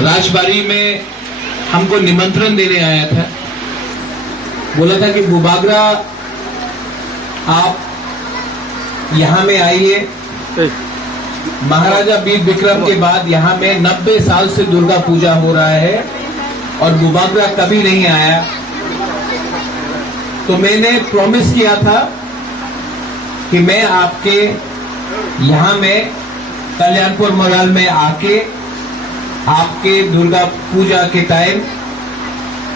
राजबाड़ी में हमको निमंत्रण देने आया था। बोला था कि बुबागरा आप यहाँ में आइए। महाराजा वीर विक्रम के बाद यहाँ में 90 साल से दुर्गा पूजा हो रहा है और बुबागरा कभी नहीं आया। तो मैंने प्रॉमिस किया था कि मैं आपके यहाँ में कल्याणपुर मोराल में आके आपके दुर्गा पूजा के टाइम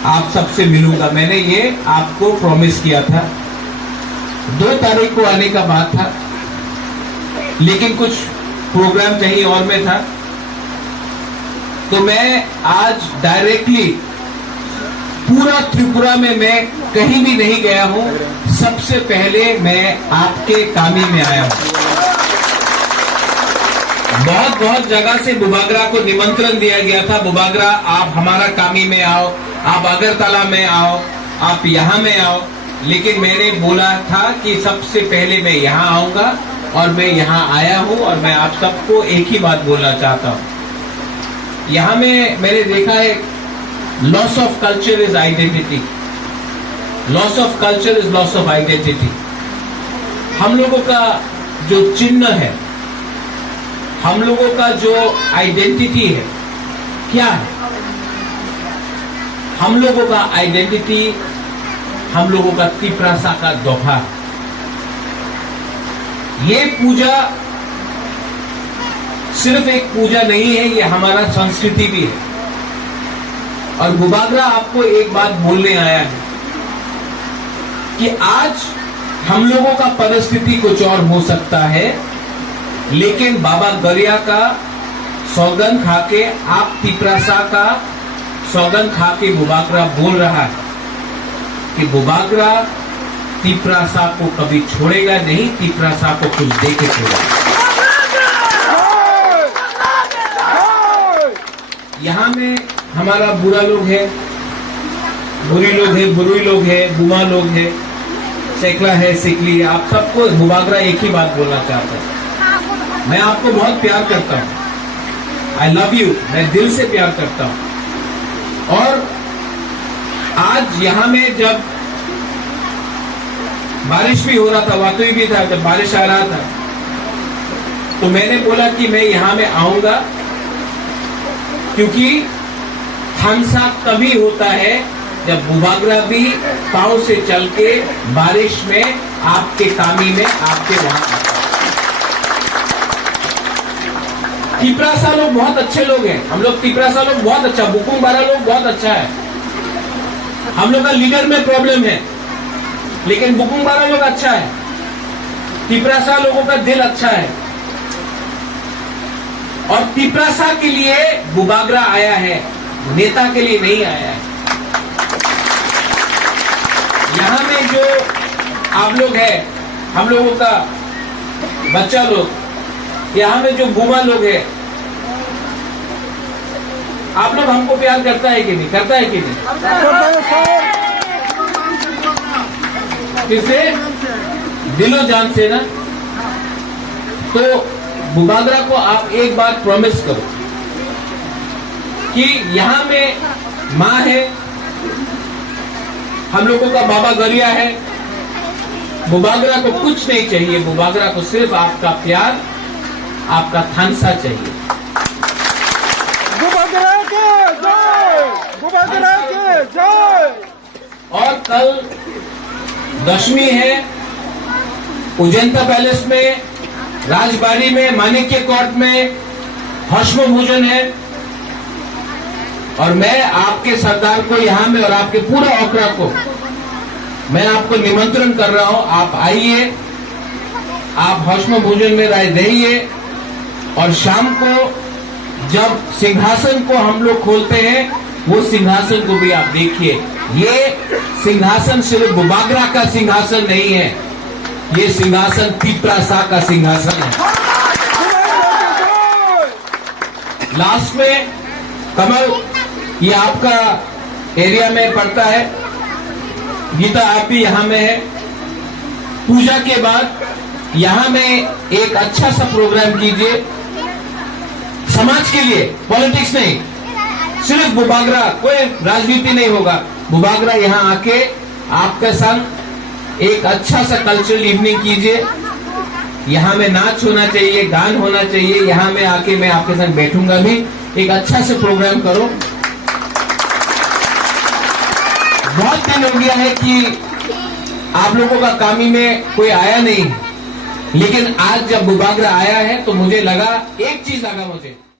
आप सबसे मिलूंगा। मैंने ये आपको प्रॉमिस किया था। 2 तारीख को आने का बात था, लेकिन कुछ प्रोग्राम कहीं और में था। तो मैं आज डायरेक्टली पूरा त्रिपुरा में मैं कहीं भी नहीं गया हूं। सबसे पहले मैं आपके कामी में आया हूं। बहुत जगह से बुबागरा को निमंत्रण दिया गया था, बुबागरा आप हमारा कामी में आओ, आप अगरतला में आओ, आप यहाँ में आओ। लेकिन मैंने बोला था कि सबसे पहले मैं यहाँ आऊंगा और मैं यहाँ आया हूं। और मैं आप सबको एक ही बात बोलना चाहता हूं। यहाँ में मैंने देखा है, loss of culture is identity, loss of culture is loss of identity. हम लोगों का जो चिन्ह है, हम लोगों का जो आइडेंटिटी है, क्या है? हम लोगों का आइडेंटिटी, हम लोगों का तिप्रासा का दोहा। ये पूजा सिर्फ एक पूजा नहीं है, ये हमारा संस्कृति भी है। और बुबागरा आपको एक बात बोलने आया है कि आज हम लोगों का परिस्थिति कुछ और हो सकता है, लेकिन बाबा गरिया का सौगंध खाके, आप तिप्रासा का सौगंध खाके बुबागरा बोल रहा है कि बुबागरा तिप्रासा को कभी छोड़ेगा नहीं, तिप्रासा को कुछ देके छोड़ेगा। यहाँ में हमारा बुरा लोग है, बुरी लोग है, बुरुई लोग है, बुमा लोग है, सेकला है, सिकली है। आप सबको बुबागरा एक ही बात बोलना चाहता है, मैं आपको बहुत प्यार करता हूं। आई लव यू, मैं दिल से प्यार करता हूं। और आज यहां में जब बारिश भी हो रहा था, वाकई भी था, जब बारिश आ रहा था, तो मैंने बोला कि मैं यहां में आऊंगा, क्योंकि थानसा तभी होता है जब बुबागरा भी पांव से चल के बारिश में आपके कामी में आपके वहां आता है। तिप्रासा लोग बहुत अच्छे लोग हैं, हम लोग तिप्रासा लोग बहुत अच्छा, बुकुंग बारा लोग बहुत अच्छा है। हम लोग का लीडर में प्रॉब्लम है, लेकिन बुकुंग बारा लोग अच्छा है। तिप्रासा लोगों का दिल अच्छा है। और तिप्रासा के लिए बुबागरा आया है, नेता के लिए नहीं आया है। यहां में जो आप लोग हैं, हम लोगों का बच्चा लोग, यहाँ में जो बुमा लोग हैं, आप लोग हमको प्यार करता है कि नहीं? करता है कि नहीं? किससे? दिलो जान से ना। तो बुबागरा को आप एक बात प्रॉमिस करो कि यहाँ में माँ है, हम लोगों का बाबा गरिया है। बुबागरा को कुछ नहीं चाहिए, बुबागरा को सिर्फ आपका प्यार, आपका थानसा चाहिए। बुबागरा के जय, बुबागरा के जय। और कल दशमी है, उजंता पैलेस में, राजबाड़ी में, माणिक्य कोर्ट में हश्म भोजन है। और मैं आपके सरदार को यहाँ में और आपके पूरा ओकरा को मैं आपको निमंत्रण कर रहा हूं, आप आइए, आप हश्म भोजन में रहिए। और शाम को जब सिंहासन को हम लोग खोलते हैं, वो सिंहासन को भी आप देखिए। ये सिंहासन सिर्फ बुबागरा का सिंहासन नहीं है, ये सिंहासन तिप्रासा का सिंहासन है। लास्ट में कमल, ये आपका एरिया में पड़ता है, गीता आप भी यहां में है। पूजा के बाद यहां में एक अच्छा सा प्रोग्राम कीजिए, समाज के लिए, पॉलिटिक्स नहीं, सिर्फ बुबागरा, कोई राजनीति नहीं होगा। बुबागरा यहाँ आके आपके संग एक अच्छा सा कल्चरल इवनिंग कीजिए। यहाँ में नाच होना चाहिए, गान होना चाहिए। यहाँ में आके मैं आपके संग बैठूंगा भी, एक अच्छा से प्रोग्राम करो। बहुत दिन हो गया है कि आप लोगों का कामी में कोई आया नहीं, लेकिन आज जब बुबागरा आया है तो मुझे लगा, एक चीज लगा मुझे,